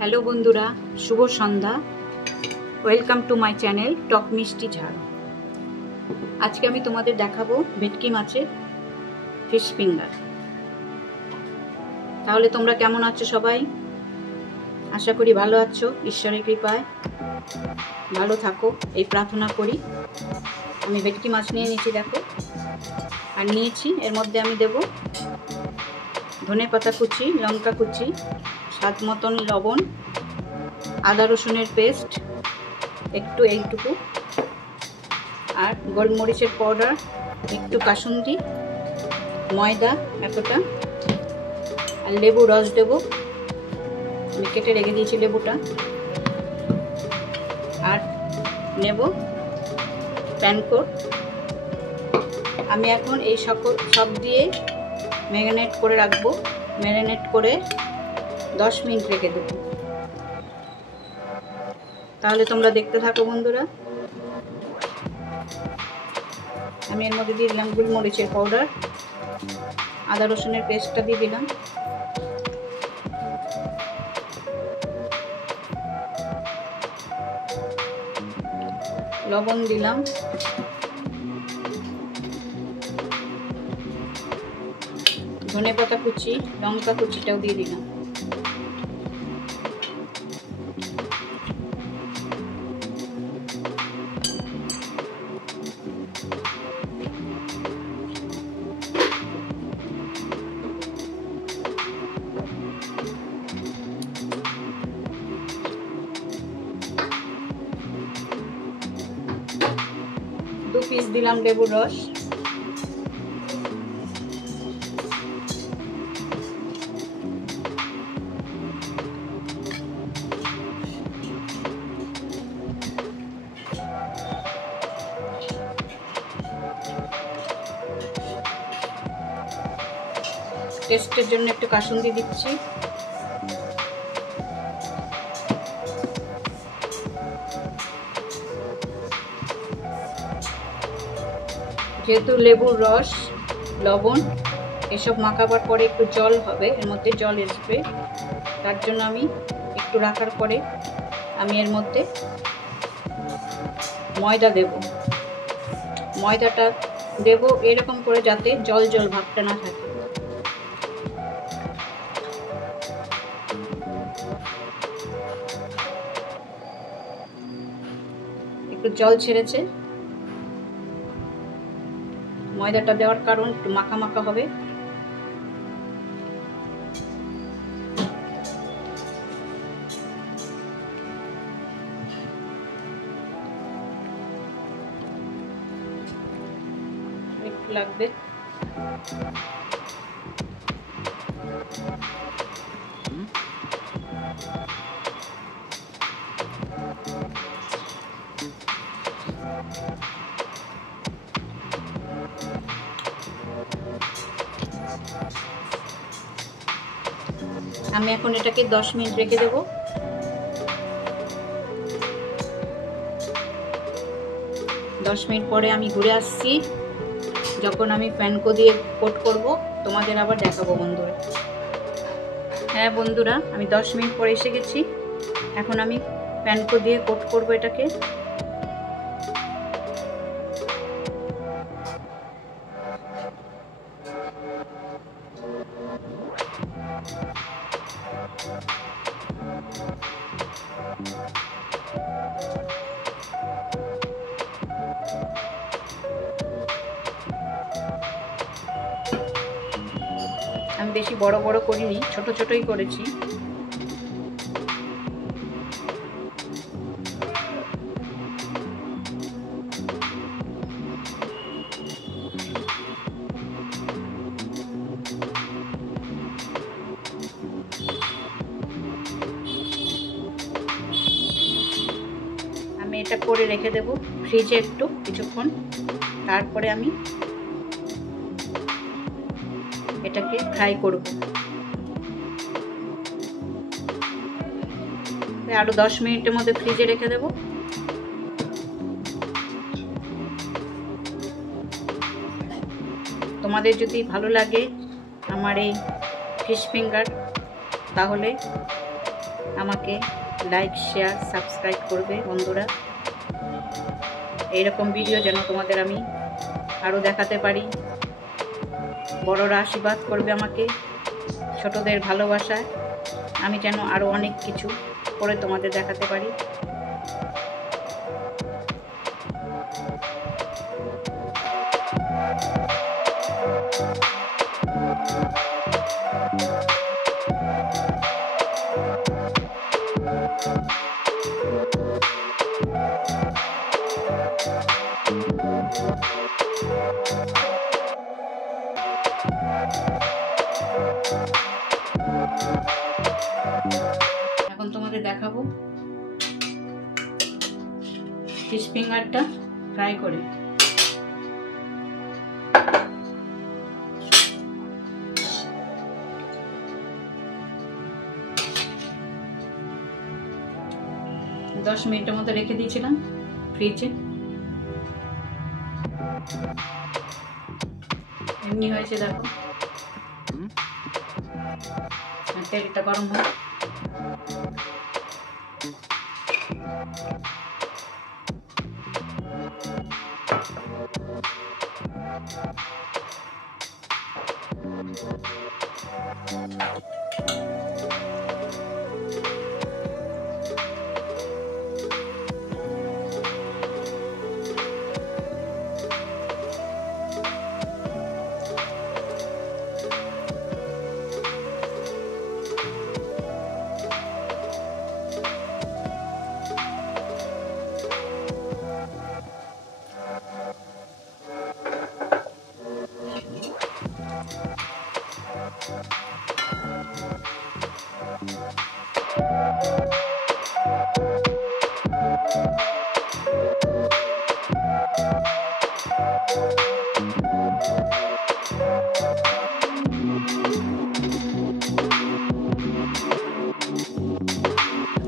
Hello বন্ধুরা, শুভ সন্ধ্যা। ওয়েলকাম টু মাই চ্যানেল টক মিষ্টি ঝাল। আজকে আমি তোমাদের দেখাবো ভেটকি মাছের ফিশ ফিঙ্গার। তাহলে তোমরা কেমন আছো সবাই? আশা করি ভালো আছো, ঈশ্বরের কৃপায় ভালো থাকো এই প্রার্থনা করি। আমি ভেটকি মাছ নিয়ে নিয়েছি, দেখো, আর নিয়েছি এর মধ্যে আমি দেব ধনেপাতা কুচি, লঙ্কা কুচি, স্বাদ মতন লবণ, আদা রসুনের পেস্ট একটু, এইটুকু, আর গোলমরিচের পাউডার একটু, কাসুন্দি, ময়দা এতটা, আর লেবু রস দেব। আমি কেটে রেখে দিয়েছি লেবুটা। আর নেব প্যানকোট। আমি এখন এই সব দিয়ে ম্যারিনেট করে রাখবো। ম্যারিনেট করে 10 মিনিট রেখে দেবো। তাহলে তোমরা দেখতে থাকো বন্ধুরা। আমি এর মধ্যে দিয়ে দিলাম গোলমরিচের পাউডার, আদা রসুনের পেস্টটা দিয়ে দিলাম, লবণ দিলাম, ধনেপাতা কুচি, লঙ্কা কুচিটাও দিয়ে দিলাম, দু পিস দিলাম লেবুর রস, টেস্টের জন্য একটু কাসুন্দি দিচ্ছি, যেহেতু লেবুর রস, লবণ এসব মাখাবার পরে একটু জল হবে, এর মধ্যে জল আসবে, তার জন্য আমি একটু রাখার পরে আমি এর মধ্যে ময়দা দেব। ময়দাটা দেব এরকম করে যাতে জল জল ভাবটা না থাকে। একটু জল ছেড়েছে, ময়দাটা দেওয়ার কারণ একটু মাখা মাখা হবে। একটু লাগবে। আমি এখন এটাকে 10 মিনিট রেখে দেব। 10 মিনিট পরে আমি ঘুরে আসছি, যখন আমি প্যানকো দিয়ে কোট করব তোমাদের আবার দেখাবো বন্ধুরা। হ্যাঁ বন্ধুরা, আমি 10 মিনিট পরে এসে গেছি। এখন আমি প্যানকো দিয়ে কোট করব এটাকে। আমি বেশি বড় বড় করিনি, ছোট ছোটই করেছি। আমি এটা করে রেখে দেব ফ্রিজে একটু কিছুক্ষণ। তারপরে আমি এটাকে ফ্রাই করব। আরো 10 মিনিটের মধ্যে ফ্রিজে রেখে দেব। তোমাদের যদি ভালো লাগে আমার এই ফিশ ফিঙ্গার, তাহলে আমাকে লাইক শেয়ার সাবস্ক্রাইব করবে বন্ধুরা। এইরকম ভিডিও যেন তোমাদের আমি আরও দেখাতে পারি। বড়রা আশীর্বাদ করবে আমাকে, ছোটদের ভালোবাসায় আমি যেন আরও অনেক কিছু করে তোমাদের দেখাতে পারি। এখন তোমাদের দেখাবো ফিশ ফিঙ্গারটা ফ্রাই করে। দশ মিনিটের মতো রেখে দিয়েছিলাম ফ্রিজে, এমনি হয়েছে দেখো। তেলটা গরম হয়,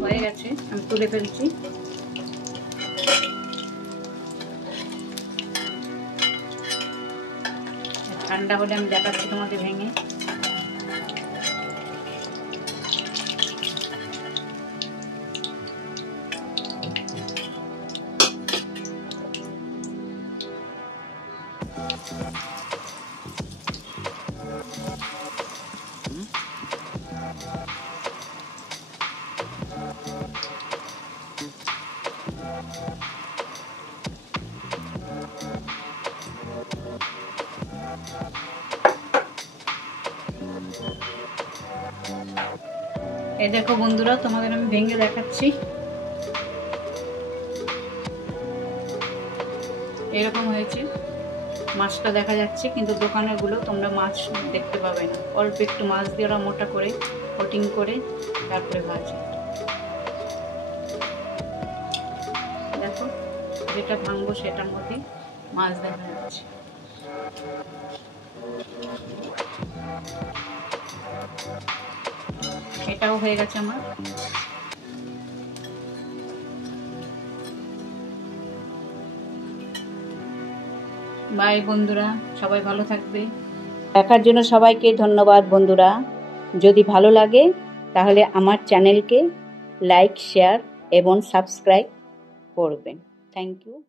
হয়ে গেছে, আমি তুলে ফেলছি। ঠান্ডা হলে আমি দেখাচ্ছি তোমাদের ভেঙে। এই দেখো বন্ধুরা, তোমাদের আমি ভেঙে দেখাচ্ছি। এরকম হয়েছে, মাছটা দেখা যাচ্ছে, কিন্তু দোকানের গুলো তোমরা মাছ দেখতে পাবে না। অল্প একটু মাছ দিয়ে ওরা মোটা করে কোটিং করে তারপরে ভাজে। দেখো, যেটা ভাঙবো সেটার মধ্যে মাছ দেখা যাচ্ছে। এটাও হয়ে গেছে আমার। বাই বন্ধুরা, সবাই ভালো থাকবে। দেখার জন্য সবাইকে ধন্যবাদ বন্ধুরা। যদি ভালো লাগে তাহলে আমার চ্যানেলকে লাইক শেয়ার এবং সাবস্ক্রাইব করবেন। Thank you.